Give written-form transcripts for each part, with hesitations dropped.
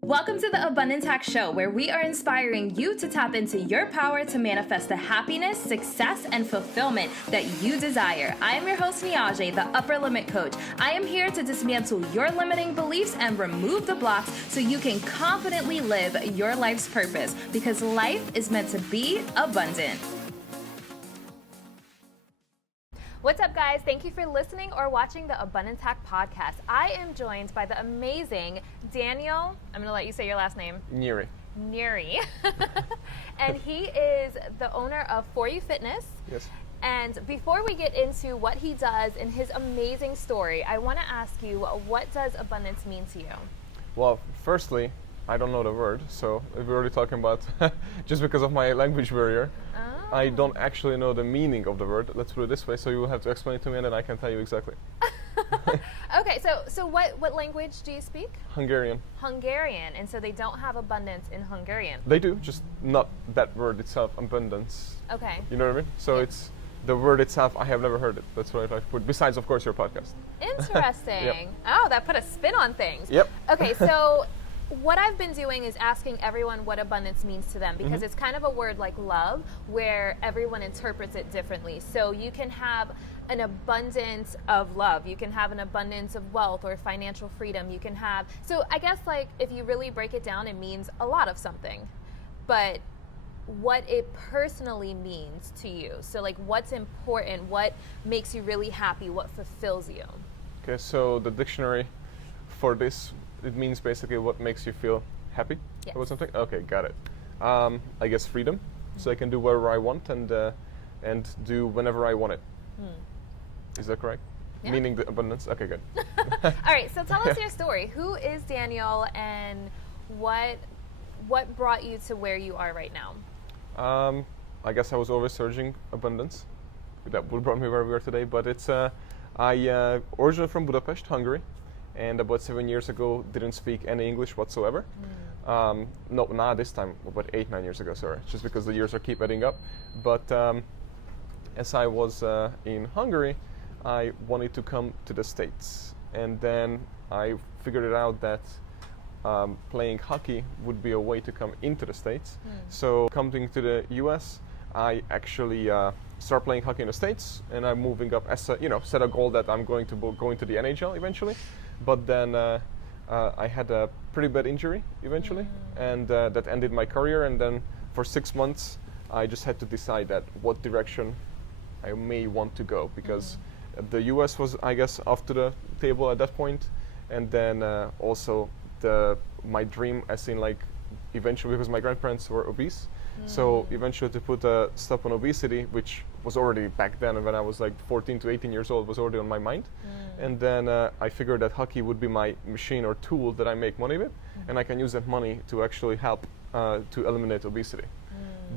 Welcome to the Abundance Hack Show, where we are inspiring you to tap into your power to manifest the happiness, success, and fulfillment that you desire. I am your host, Niajae, the Upper Limit Coach. I am here to dismantle your limiting beliefs and remove the blocks so you can confidently live your life's purpose, because life is meant to be abundant. What's up, guys? Thank you for listening or watching the Abundance Hack podcast. I am joined by the amazing Daniel, I'm going to let you say your last name. Nyiri. And he is the owner of For You Fitness. Yes. And before we get into what he does and his amazing story, I want to ask you, what does abundance mean to you? Well, firstly, I don't know the word, so if we're already talking about just because of my language barrier, I don't actually know the meaning of the word. Let's put it this way, so you will have to explain it to me and then I can tell you exactly. Okay, so what language do you speak? Hungarian. Hungarian, and so they don't have abundance in Hungarian. They do, just not that word itself, abundance. Okay. You know what I mean? So it's the word itself, I have never heard it. That's what I'd like to put, besides, of course, your podcast. Interesting. Yep. Oh, that put a spin on things. Yep. Okay, so what I've been doing is asking everyone what abundance means to them, because it's kind of a word like love where everyone interprets it differently. So you can have an abundance of love, you can have an abundance of wealth or financial freedom, you can have, so I guess like if you really break it down, it means a lot of something, but what it personally means to you. So like what's important, what makes you really happy, what fulfills you? Okay, so the dictionary for this, it means basically what makes you feel happy about something. Okay, got it. I guess freedom, so I can do whatever I want and do whenever I want it. Is that correct? Yeah. Meaning the abundance. Okay, good. All right, so tell us your story. Who is Daniel, and what brought you to where you are right now? I guess I was always searching abundance. That would brought me where we are today. But it's I originally from Budapest, Hungary. And about 7 years ago, didn't speak any English whatsoever. No, not this time, about 8-9 years ago, sorry. Just because the years are keep adding up. But as I was in Hungary, I wanted to come to the States. And then I figured it out that playing hockey would be a way to come into the States. So coming to the US, I actually start playing hockey in the States, and I'm moving up as a, set a goal that I'm going to go into the NHL eventually. But then I had a pretty bad injury eventually, and that ended my career. And then for 6 months, I just had to decide that what direction I may want to go, because the US was, I guess, off to the table at that point. And then also my dream, as in like eventually, because my grandparents were obese, so eventually to put a stop on obesity, which was already back then when I was like 14 to 18 years old, was already on my mind. And then I figured that hockey would be my machine or tool that I make money with, and I can use that money to actually help to eliminate obesity.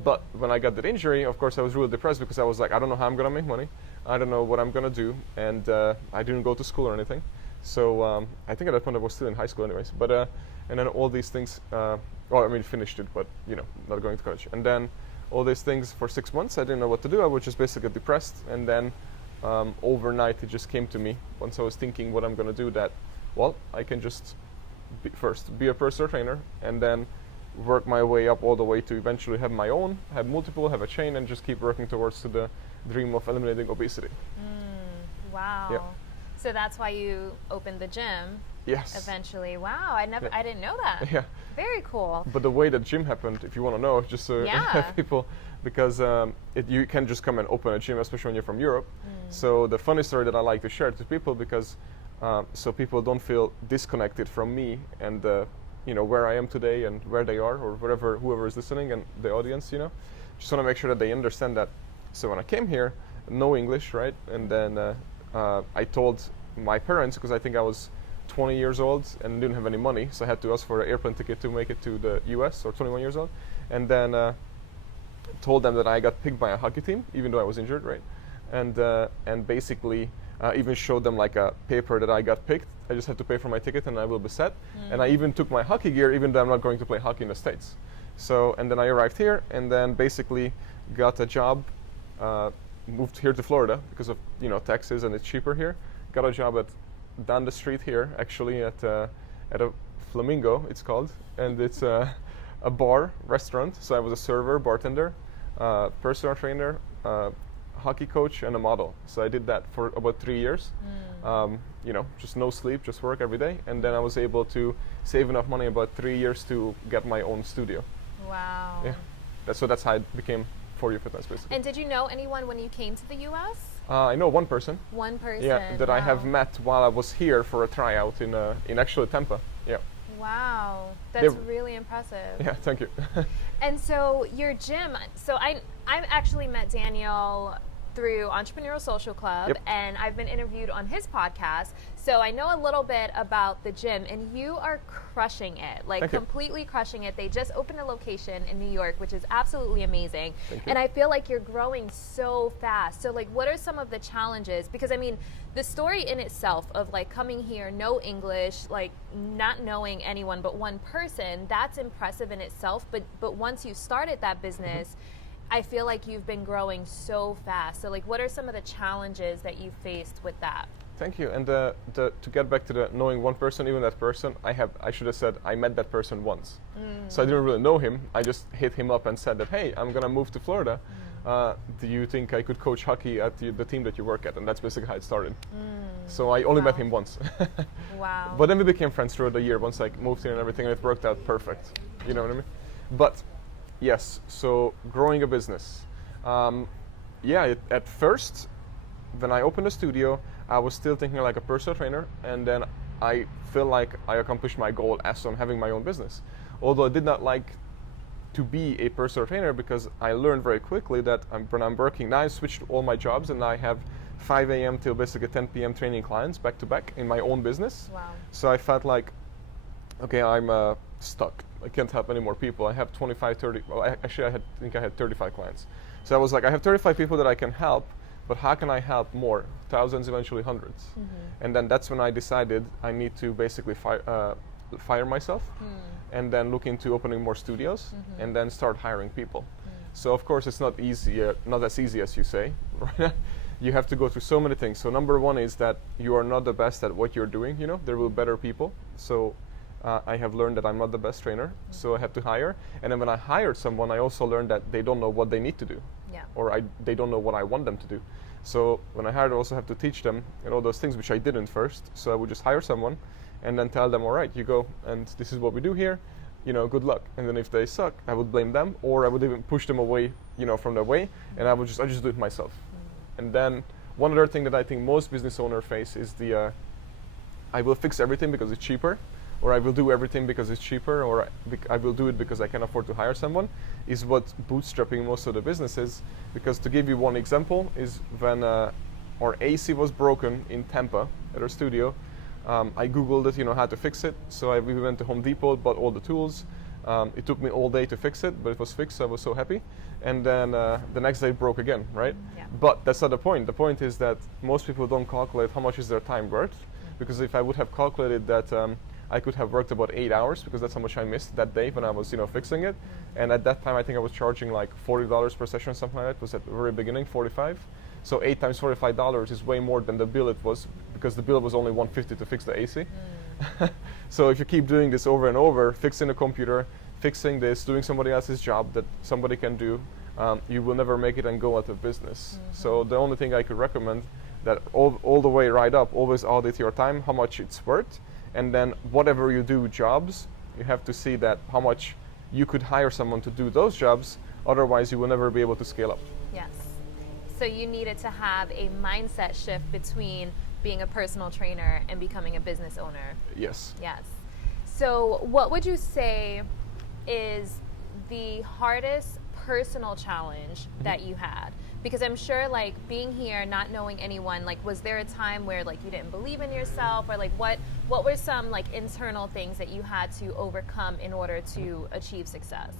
But when I got that injury, of course, I was really depressed, because I was like, I don't know how I'm gonna make money, I don't know what I'm gonna do, and I didn't go to school or anything. So I think at that point I was still in high school anyways, but and then all these things, finished it, but not going to college. And then all these things for 6 months, I didn't know what to do. I was just basically depressed. And then overnight it just came to me, once I was thinking what I'm going to do, that, well, I can just be a personal trainer, and then work my way up all the way to eventually have my own, have multiple, have a chain, and just keep working towards to the dream of eliminating obesity. Wow. Yeah. So that's why you opened the gym. Yes. Eventually. Wow, I didn't know that. Yeah. Very cool. But the way that gym happened, if you want to know, just so people, because you can just come and open a gym, especially when you're from Europe. So the funny story that I like to share to people, because so people don't feel disconnected from me and where I am today and where they are, or whoever is listening and the audience, just want to make sure that they understand that. So when I came here, no English, right? And then I told my parents, because I think I was 20 years old and didn't have any money, so I had to ask for an airplane ticket to make it to the US, or 21 years old, and then told them that I got picked by a hockey team, even though I was injured, right? And basically even showed them like a paper that I got picked. I just had to pay for my ticket and I will be set. And I even took my hockey gear, even though I'm not going to play hockey in the States. So, and then I arrived here, and then basically got a job, moved here to Florida because of taxes, and it's cheaper here. Got a job down the street here, actually, at a Flamingo, it's called, and it's a bar restaurant. So I was a server, bartender, personal trainer, hockey coach, and a model. So I did that for about 3 years. Just no sleep, just work every day, and then I was able to save enough money about 3 years to get my own studio. Wow. Yeah, that's how I became For You Fitness, basically. And did you know anyone when you came to the U.S.? I know one person. One person. Yeah, that I have met while I was here for a tryout in actually Tampa. Yeah. Wow, that's really impressive. Yeah, thank you. And so your gym, so I actually met Daniel through Entrepreneurial Social Club, Yep. and I've been interviewed on his podcast, so I know a little bit about the gym, and you are crushing it, like Thank you. completely crushing it. They just opened a location in New York, which is absolutely amazing. Thank you. And I feel like you're growing so fast. So like, what are some of the challenges? Because I mean, the story in itself of like coming here, no English, like not knowing anyone but one person, that's impressive in itself. But once you started that business, I feel like you've been growing so fast. So like, what are some of the challenges that you faced with that? Thank you. And to get back to the knowing one person, even that person, I should have said I met that person once. So I didn't really know him. I just hit him up and said that, hey, I'm gonna move to Florida. Do you think I could coach hockey at the team that you work at? And that's basically how it started. So I only met him once. Wow. But then we became friends throughout the year once I moved here and everything, and it worked out perfect. You know what I mean? But yes, so growing a business. At first, when I opened a studio, I was still thinking like a personal trainer, and then I feel like I accomplished my goal as on having my own business. Although I did not like to be a personal trainer, because I learned very quickly that when I'm working, now I switched all my jobs and I have 5 a.m. till basically 10 p.m. training clients back to back in my own business. Wow. So I felt like, okay, I'm stuck. I can't help any more people. I have 25, 30, well, I think I had 35 clients. So I was like, I have 35 people that I can help, but how can I help more? Thousands, eventually hundreds. And then that's when I decided I need to basically fire myself and then look into opening more studios and then start hiring people. So of course it's not easy, not as easy as you say. You have to go through so many things. So number one is that you are not the best at what you're doing. There will be better people. So I have learned that I'm not the best trainer, so I have to hire. And then when I hired someone, I also learned that they don't know what they need to do, or they don't know what I want them to do. So when I hired, I also have to teach them all those things, which I didn't first. So I would just hire someone and then tell them, all right, you go, and this is what we do here, good luck. And then if they suck, I would blame them, or I would even push them away, from their way, and I just do it myself. And then one other thing that I think most business owners face is I will fix everything because it's cheaper, or I will do everything because it's cheaper, or I will do it because I can afford to hire someone, is what bootstrapping most of the businesses. Because to give you one example, is when our AC was broken in Tampa at our studio, I Googled it, how to fix it. So we went to Home Depot, bought all the tools. It took me all day to fix it, but it was fixed, so I was so happy. And then the next day it broke again, right? Yeah. But that's not the point. The point is that most people don't calculate how much is their time worth. Because if I would have calculated that I could have worked about 8 hours, because that's how much I missed that day when I was, fixing it. And at that time, I think I was charging like $40 per session, something like that. It was at the very beginning, 45. So 8 times $45 is way more than the bill it was, because the bill was only $150 to fix the AC. So if you keep doing this over and over, fixing a computer, fixing this, doing somebody else's job that somebody can do, you will never make it and go out of business. So the only thing I could recommend, that all the way right up, always audit your time, how much it's worth. And then whatever you do jobs, you have to see that how much you could hire someone to do those jobs. Otherwise, you will never be able to scale up. Yes. So you needed to have a mindset shift between being a personal trainer and becoming a business owner. Yes. Yes. So what would you say is the hardest personal challenge that you had? Because I'm sure, like, being here, not knowing anyone, like, was there a time where, like, you didn't believe in yourself, or like what were some like internal things that you had to overcome in order to achieve success?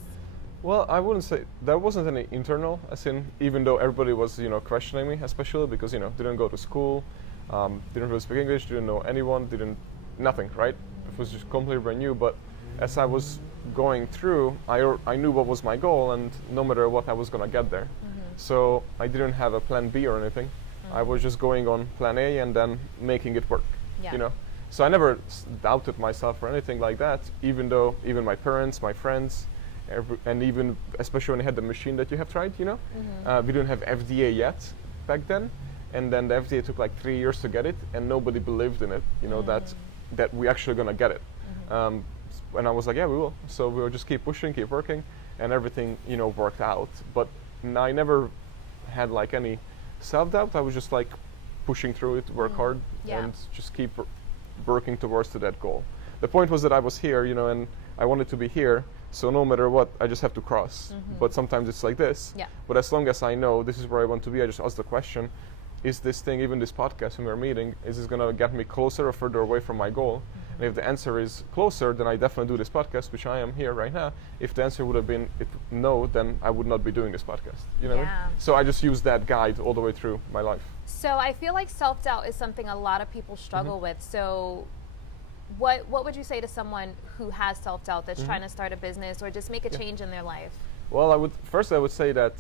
Well, I wouldn't say there wasn't any internal, as in, even though everybody was, questioning me, especially because, didn't go to school, didn't really speak English, didn't know anyone, nothing, right? It was just completely brand new. But as I was going through, I knew what was my goal, and no matter what, I was gonna get there. So I didn't have a plan B or anything. I was just going on plan A and then making it work, Yeah. So I never doubted myself or anything like that, even though even my parents, my friends, and even especially when I had the machine that you have tried, you know, we didn't have FDA yet back then, and then the FDA took like 3 years to get it, and nobody believed in it, you know, that we actually gonna get it. And I was like, yeah, we will. So we will just keep pushing, keep working, and everything, you know, worked out. But I never had like any self-doubt. I was just like pushing through it, work hard, and just keep working towards to that goal. The point was that I was here, you know, and I wanted to be here. So no matter what, I just have to cross. But sometimes it's like this. Yeah. But as long as I know this is where I want to be, I just ask the question, is this thing, even this podcast when we're meeting, is this going to get me closer or further away from my goal? And if the answer is closer, then I definitely do this podcast, which I am here right now. If the answer would have been no, then I would not be doing this podcast. You know what I mean? So I just use that guide all the way through my life. So I feel like self-doubt is something a lot of people struggle with. So what would you say to someone who has self-doubt that's trying to start a business or just make a change in their life? Well, I would say that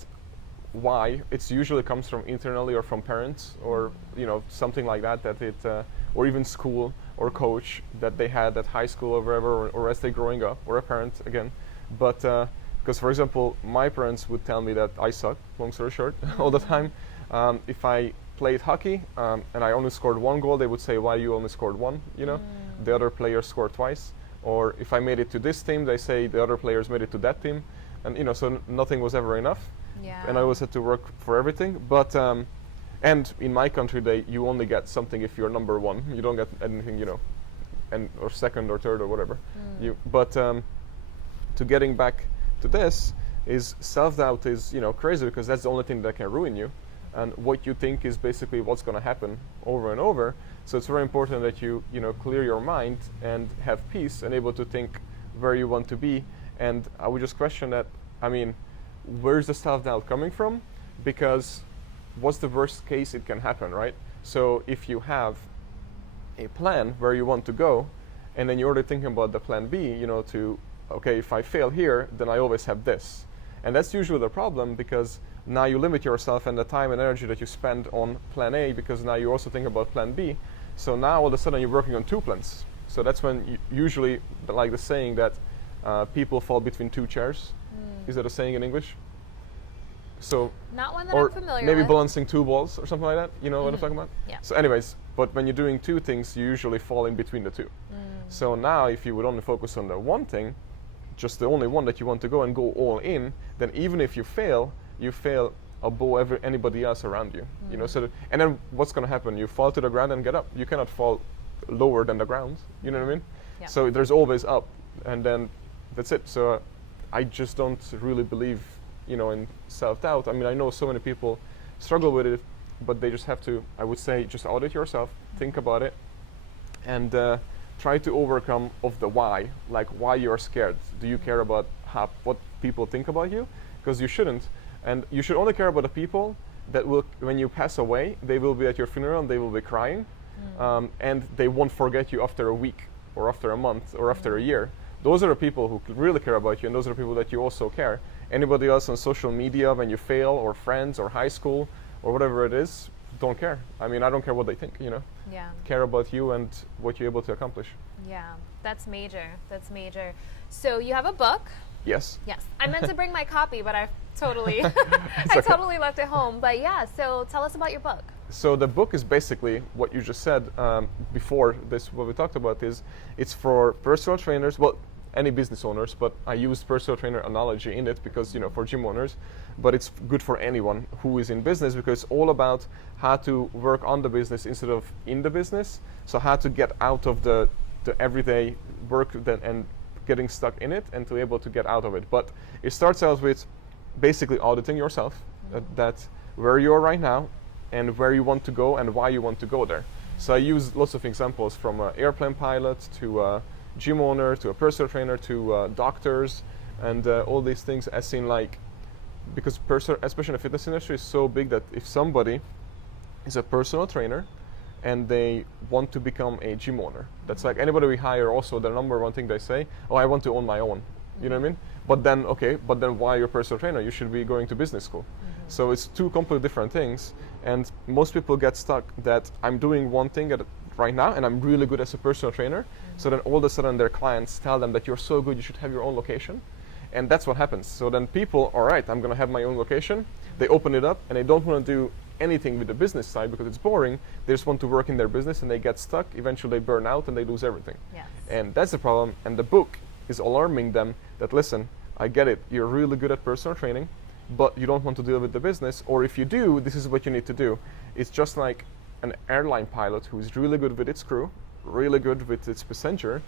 why it usually comes from internally or from parents or you know something like that or even school or coach that they had at high school or wherever or as they growing up or a parent again. But because for example my parents would tell me that I suck, long story short, all the time. If I played hockey and I only scored one goal, they would say, why you only scored one, you know? The other player scored twice. Or if I made it to this team, they say the other players made it to that team. And you know, so nothing was ever enough. Yeah. And I always had to work for everything. But and in my country, you only get something if you're number one. You don't get anything, you know, or second or third or whatever. But to getting back to this is self-doubt is, you know, crazy because that's the only thing that can ruin you. And what you think is basically what's going to happen over and over. So it's very important that you know, clear your mind and have peace and able to think where you want to be. And I would just question that, I mean, where's the self-doubt coming from? Because what's the worst case it can happen, right? So if you have a plan where you want to go, and then you're already thinking about the plan B, you know, okay, if I fail here, then I always have this. And that's usually the problem because now you limit yourself and the time and energy that you spend on plan A because now you also think about plan B. So now all of a sudden you're working on two plans. So that's when usually, like the saying that people fall between two chairs. Is that a saying in English? So not one that I'm familiar maybe with. balancing two balls or something like that. You know what I'm talking about? Yeah. So anyways, but when you're doing two things, you usually fall in between the two. So now if you would only focus on the one thing, just the only one that you want to go and go all in, then even if you fail above anybody else around you. You know, so and then what's going to happen? You fall to the ground and get up. You cannot fall lower than the ground. You know what I mean? Yeah. So there's always up, and then that's it. So I just don't really believe, you know, in self-doubt. I mean, I know so many people struggle with it, but they just have to, I would say, just audit yourself, think about it, and try to overcome of the why, like why you're scared. Do you care about what people think about you? Because you shouldn't. And you should only care about the people that will, when you pass away, they will be at your funeral and they will be crying, and they won't forget you after a week or after a month or after a year. Those are the people who really care about you, and those are the people that you also care. Anybody else on social media when you fail, or friends, or high school, or whatever it is, don't care. I mean, I don't care what they think, you know. Yeah. Care about you and what you're able to accomplish. Yeah, that's major. That's major. So you have a book. Yes. Yes. I meant to bring my copy, but I totally okay. totally left it home. But yeah, so tell us about your book. So the book is basically what you just said before this. What we talked about is it's for personal trainers, well, any business owners, but I use personal trainer analogy in it because, you know, for gym owners, but it's good for anyone who is in business because it's all about how to work on the business instead of in the business. So how to get out of the everyday work and getting stuck in it and to be able to get out of it. But it starts out with basically auditing yourself, that where you are right now and where you want to go and why you want to go there. So I use lots of examples from an airplane pilot to a gym owner to a personal trainer to doctors and all these things, as in like, because especially in the fitness industry is so big that if somebody is a personal trainer and they want to become a gym owner, that's like anybody we hire also the number one thing they say, oh, I want to own my own. You know what I mean? But then why you're a personal trainer? You should be going to business school. So it's two completely different things, and most people get stuck that I'm doing one thing right now, and I'm really good as a personal trainer. So then all of a sudden their clients tell them that you're so good, you should have your own location. And that's what happens. So then people, all right, I'm going to have my own location. They open it up and they don't want to do anything with the business side because it's boring. They just want to work in their business and they get stuck. Eventually they burn out and they lose everything. Yes. And that's the problem. And the book is alarming them that, listen, I get it. You're really good at personal training, but you don't want to deal with the business. Or if you do, this is what you need to do. It's just like an airline pilot who's really good with its crew, really good with its passenger,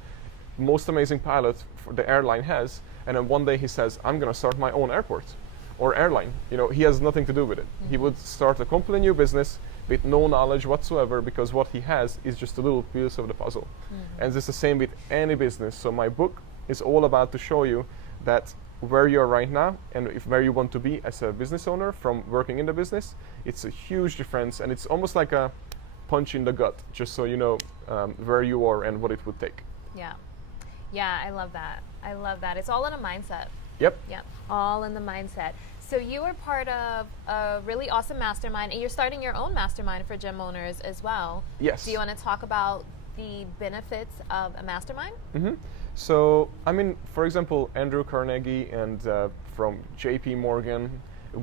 most amazing pilot for the airline has, and then one day he says, I'm going to start my own airport or airline. You know, he has nothing to do with it. He would start a completely new business with no knowledge whatsoever, because what he has is just a little piece of the puzzle. And it's the same with any business. So my book is all about to show you that where you are right now and where you want to be as a business owner from working in the business, it's a huge difference, and it's almost like a punch in the gut, just so you know where you are and what it would take. Yeah. Yeah, I love that. I love that. It's all in a mindset. Yep. Yep. All in the mindset. So you were part of a really awesome mastermind, and you're starting your own mastermind for gym owners as well. Yes. Do you want to talk about the benefits of a mastermind? So, I mean, for example, Andrew Carnegie and from JP Morgan,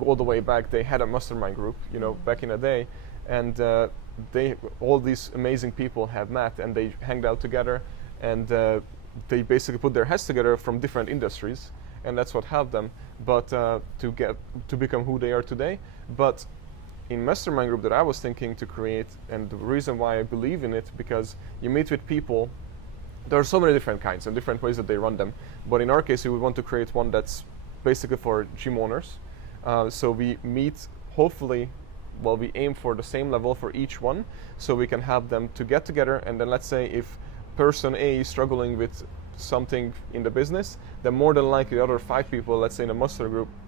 all the way back, they had a mastermind group, you know, back in the day. And all these amazing people have met and they hanged out together, and they basically put their heads together from different industries, and that's what helped them. But to become who they are today. But in mastermind group that I was thinking to create, and the reason why I believe in it, because you meet with people. There are so many different kinds and different ways that they run them. But in our case, we would want to create one that's basically for gym owners. So we meet, hopefully, well, we aim for the same level for each one, so we can help them to get together. And then let's say if person A is struggling with something in the business, then more than likely the other 5 people, let's say in a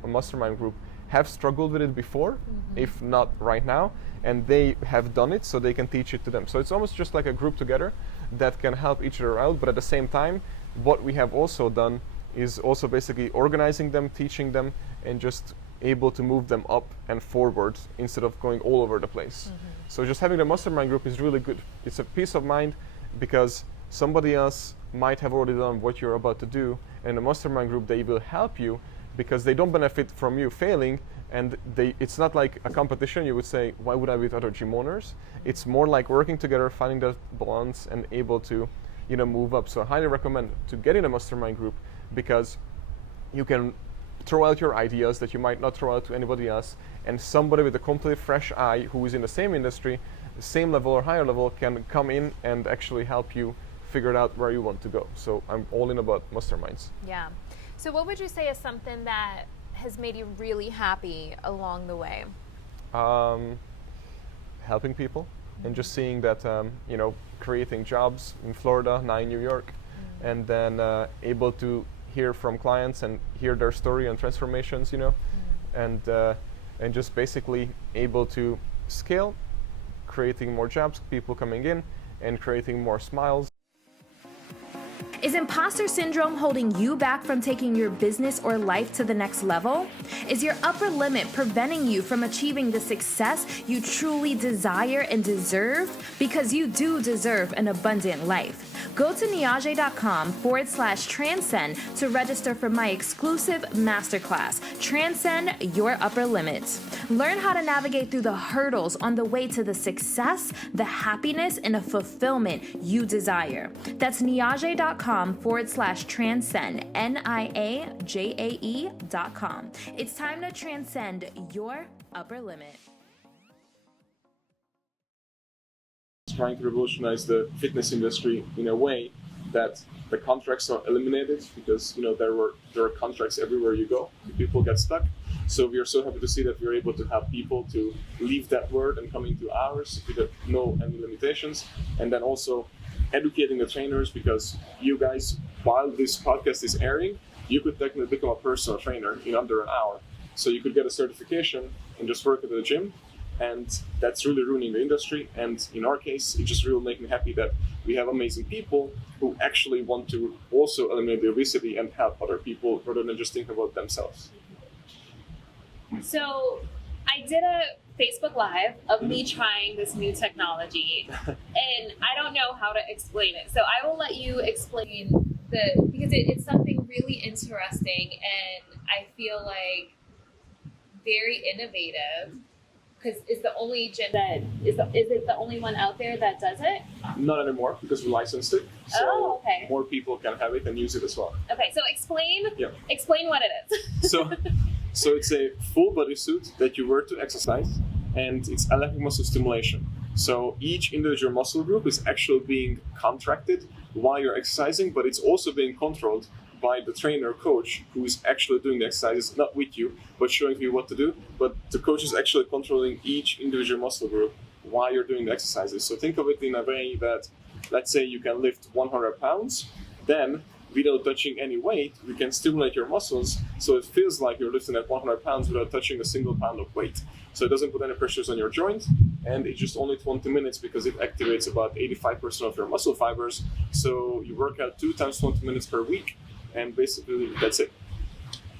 mastermind group, have struggled with it before, if not right now, and they have done it, so they can teach it to them. So it's almost just like a group together that can help each other out, but at the same time, what we have also done is also basically organizing them, teaching them, and just able to move them up and forward instead of going all over the place. So just having the mastermind group is really good. It's a peace of mind, because somebody else might have already done what you're about to do, and the mastermind group, they will help you, because they don't benefit from you failing, and it's not like a competition. You would say, why would I be with other gym owners? It's more like working together, finding that balance, and able to, you know, move up. So I highly recommend to get in a mastermind group, because you can throw out your ideas that you might not throw out to anybody else, and somebody with a completely fresh eye who is in the same industry, same level or higher level, can come in and actually help you figure out where you want to go. So I'm all in about masterminds. Yeah. So what would you say is something that has made you really happy along the way? Helping people, and just seeing that, you know, creating jobs in Florida, now in New York, and then able to hear from clients and hear their story and transformations, you know, and just basically able to scale, creating more jobs, people coming in, and creating more smiles. Is imposter syndrome holding you back from taking your business or life to the next level? Is your upper limit preventing you from achieving the success you truly desire and deserve? Because you do deserve an abundant life. Go to Niajae.com/transcend to register for my exclusive masterclass, Transcend Your Upper Limits. Learn how to navigate through the hurdles on the way to the success, the happiness, and the fulfillment you desire. That's Niajae.com/transcend, Niajae.com. It's time to transcend your upper limit. Trying to revolutionize the fitness industry in a way that the contracts are eliminated, because, you know, there are contracts everywhere you go. People get stuck. So we are so happy to see that we are able to have people to leave that word and come into ours with no any limitations, and then also educating the trainers, because you guys, while this podcast is airing, you could technically become a personal trainer in under an hour. So you could get a certification and just work at the gym. And that's really ruining the industry. And in our case, it just really makes me happy that we have amazing people who actually want to also eliminate the obesity and help other people rather than just think about themselves. So I did a Facebook Live of me trying this new technology, and I don't know how to explain it. So I will let you explain because it's something really interesting, and I feel like very innovative. Because it's the only gym that is it the only one out there that does it? Not anymore because we licensed it. So okay. more people can have it and use it as well. Okay, so explain what it is. So it's a full bodysuit that you wear to exercise, and it's electric muscle stimulation. So each individual muscle group is actually being contracted while you're exercising, but it's also being controlled by the trainer coach who's actually doing the exercises, not with you, but showing you what to do. But the coach is actually controlling each individual muscle group while you're doing the exercises. So think of it in a way that, let's say you can lift 100 pounds, then without touching any weight, you can stimulate your muscles so it feels like you're lifting at 100 pounds without touching a single pound of weight. So it doesn't put any pressures on your joint, and it's just only 20 minutes because it activates about 85% of your muscle fibers. So you work out 2 times 20 minutes per week, and basically that's it.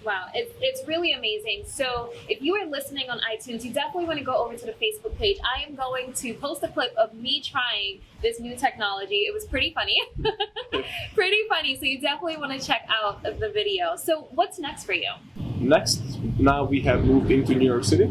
Wow, it's really amazing. So if you are listening on iTunes, you definitely want to go over to the Facebook page. I am going to post a clip of me trying this new technology. It was pretty funny. Pretty funny. So you definitely want to check out the video. So what's next for you? Next, now we have moved into New York City.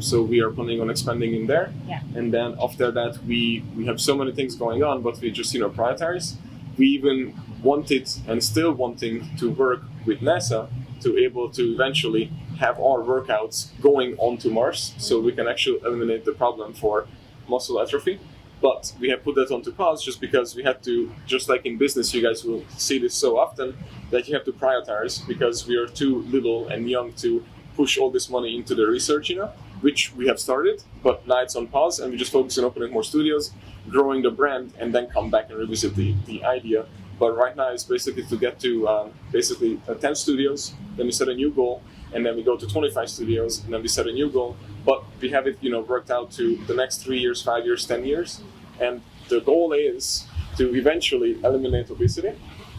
So we are planning on expanding in there. Yeah. And then after that, we have so many things going on, but we just, prioritize. We even wanted and still wanting to work with NASA to able to eventually have our workouts going onto Mars, so we can actually eliminate the problem for muscle atrophy. But we have put that onto pause just because we had to, just like in business, you guys will see this so often, that you have to prioritize because we are too little and young to push all this money into the research, which we have started, but now it's on pause and we just focus on opening more studios, growing the brand, and then come back and revisit the idea. But right now it's basically to get to 10 studios, then we set a new goal, and then we go to 25 studios, and then we set a new goal. But we have it, worked out to the next 3 years, 5 years, 10 years. And the goal is to eventually eliminate obesity.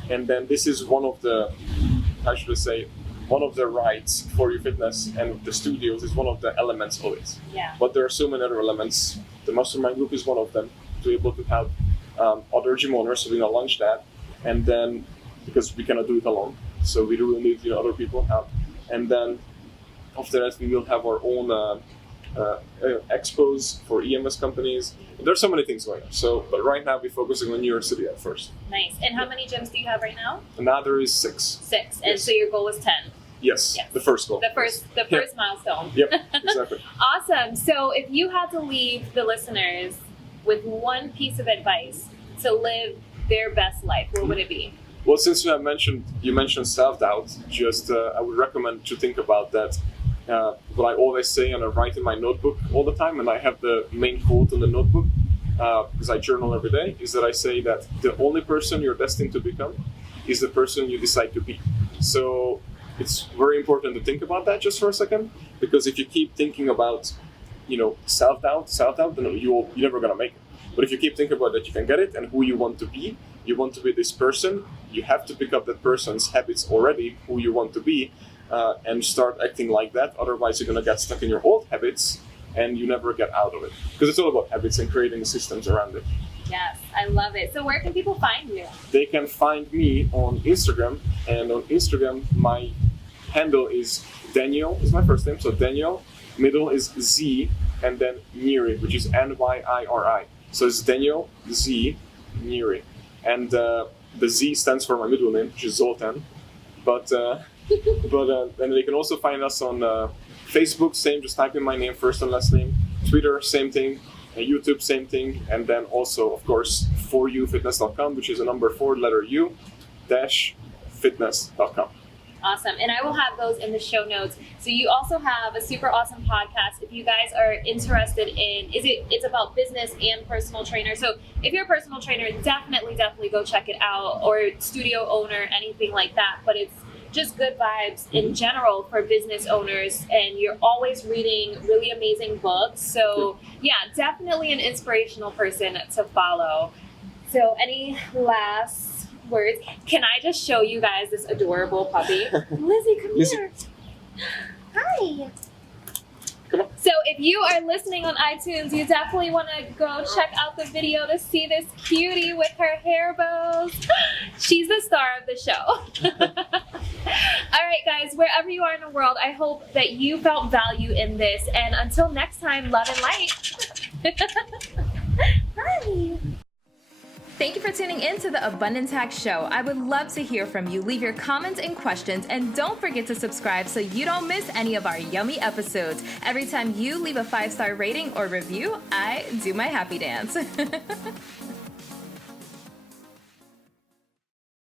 And then this is one of the, one of the rights for your fitness, and the studios is one of the elements of it. Yeah. But there are so many other elements. The mastermind group is one of them, to be able to have other gym owners, so we're gonna launch that. And then, because we cannot do it alone, so we really need other people help. And then after that, we will have our own expos for EMS companies. There's so many things going on. So, but right now we're focusing on New York City at first. Nice. And how many gyms do you have right now? Now there is 6. 6. And so your goal is 10. Yes. The first goal. The first milestone. Yep. Exactly. Awesome. So if you had to leave the listeners with one piece of advice to live their best life, what would it be? Well, since you mentioned self-doubt, just I would recommend to think about that. What I always say, and I write in my notebook all the time, and I have the main quote in the notebook because I journal every day, is that I say that the only person you're destined to become is the person you decide to be. So it's very important to think about that just for a second, because if you keep thinking about self-doubt, then you're never gonna make it. But if you keep thinking about that you can get it and who you want to be this person, you have to pick up that person's habits already, who you want to be, and start acting like that. Otherwise, you're going to get stuck in your old habits and you never get out of it. Because it's all about habits and creating systems around it. Yes, I love it. So where can people find you? They can find me on Instagram. And on Instagram, my handle is Daniel, is my first name. So Daniel, middle is Z, and then Nyiri, which is Nyiri. So it's Daniel Z Nyiri, and the Z stands for my middle name, which is Zoltan. But and they can also find us on Facebook, same, just type in my name, first and last name. Twitter, same thing. YouTube, same thing. And then also, of course, 4ufitness.com, which is a number 4, letter U, -fitness.com. Awesome. And I will have those in the show notes. So you also have a super awesome podcast. If you guys are interested in, it's about business and personal trainer. So if you're a personal trainer, definitely go check it out, or studio owner, anything like that. But it's just good vibes in general for business owners, and you're always reading really amazing books. So yeah, definitely an inspirational person to follow. So any last words? Can I just show you guys this adorable puppy? Lizzie, come here. Hi. Come on. So if you are listening on iTunes, you definitely want to go check out the video to see this cutie with her hair bows. She's the star of the show. All right, guys, wherever you are in the world, I hope that you felt value in this. And until next time, love and light. Bye. Thank you for tuning in to the Abundance Hack Show. I would love to hear from you. Leave your comments and questions, and don't forget to subscribe so you don't miss any of our yummy episodes. Every time you leave a 5-star rating or review, I do my happy dance.